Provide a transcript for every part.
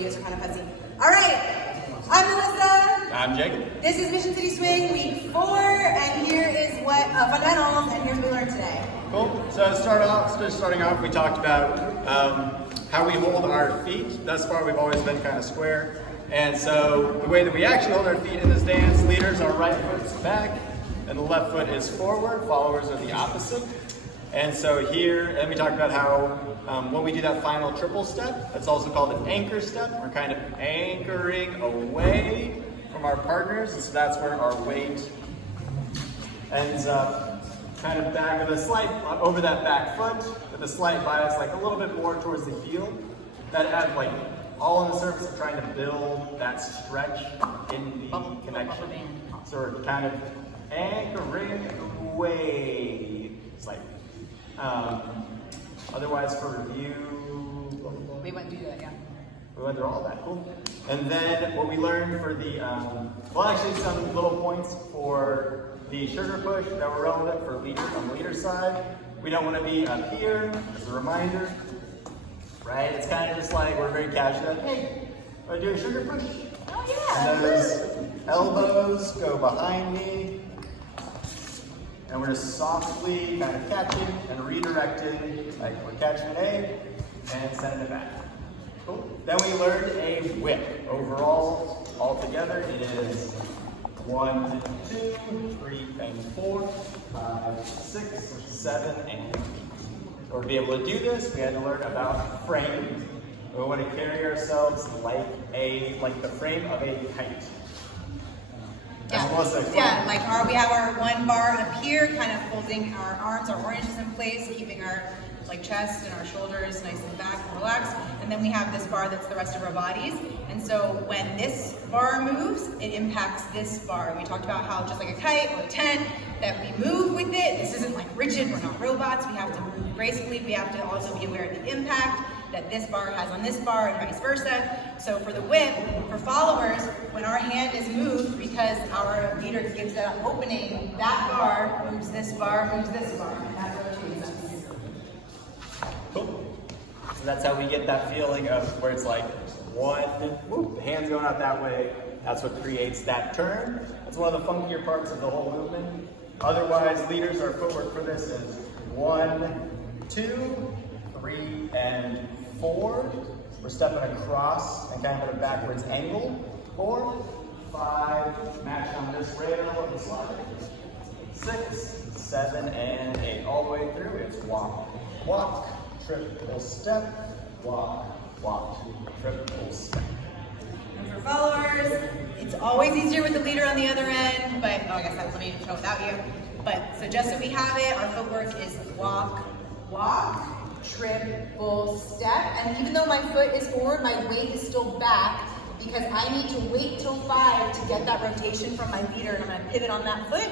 videos are kind of fuzzy. All right, I'm Melissa. I'm Jake. This is Mission City Swing week 4, and here is what fundamentals, and here's what we learned today. Cool. So starting off, we talked about how we hold our feet. Thus far, we've always been kind of square. And so the way that we actually hold our feet in this dance, leaders, our right foot's back, and the left foot is forward. Followers are the opposite. And so here, and we talked about how when we do that final triple step, that's also called an anchor step. We're kind of anchoring away from our partners, and so that's where our weight ends up kind of back with a slight, over that back foot, with a slight bias, like a little bit more towards the heel. That adds like all on the surface of trying to build that stretch in the connection. So we're kind of anchoring away slightly. Otherwise, for review, We went through that, yeah. we went through all of that, cool. And then what we learned for the, well, actually some little points for the sugar push that were relevant for leaders on the leader side. We don't want to be up here, as a reminder, right? It's kind of just like we're very casual, like, hey, want to do a sugar push? Oh yeah. And those elbows go behind me. And we're just softly kind of catching and redirecting, like we're catching an egg and sending it back. Cool. Then we learned a whip. Overall, altogether, it is 1, 2, 3, and 4, 5, 6, 7, and 8. Or to be able to do this, we had to learn about frame. We want to carry ourselves like the frame of a kite. Yeah, like we have our one bar up here, kind of holding our arms, our oranges in place, keeping our chest and our shoulders nice and back and relaxed. And then we have this bar that's the rest of our bodies. And so when this bar moves, it impacts this bar. We talked about how just like a kite or a tent, that we move with it. This isn't like rigid, we're not robots. We have to move gracefully. We have to also be aware of the impact that this bar has on this bar and vice versa. So for the whip, for followers, when our hand is moved because our leader gives that opening, that bar moves this bar, and that rotates us. Cool. So that's how we get that feeling of where it's like one, whoop, hands going out that way. That's what creates that turn. That's one of the funkier parts of the whole movement. Otherwise, leaders, our footwork for this is 1, 2, 3, and 4. We're stepping across and kind of at a backwards angle. 4, 5, match on this rail of the slide. 6, 7, and 8. All the way through, it's walk, walk, triple step, walk, walk, triple step. And for followers, it's always easier with the leader on the other end, but I guess let me show without you. But so just so we have it, our footwork is walk, walk, triple step. And even though my foot is forward, my weight is still back because I need to wait till 5 to get that rotation from my leader, and I'm going to pivot on that foot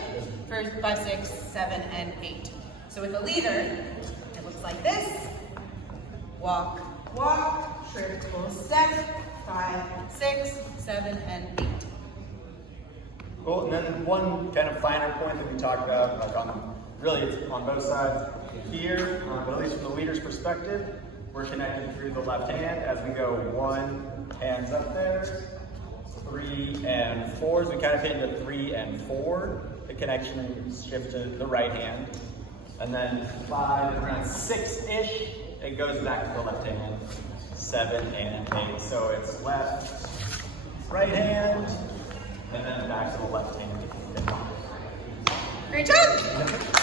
for 5, 6, 7, and 8. So with the leader, it looks like this. Walk, walk, triple step, 5, 6, 7, and 8. Cool, and then one kind of finer point that we talked about, like really it's on both sides here, but at least from the leader's perspective, we're connected through the left hand as we go 1, hands up there, 3 and 4, as we kind of hit into 3 and 4, the connection shifts to the right hand, and then 5, around 6-ish, it goes back to the left hand, 7 and 8, so it's left, right hand, and then back to the left hand. Great job!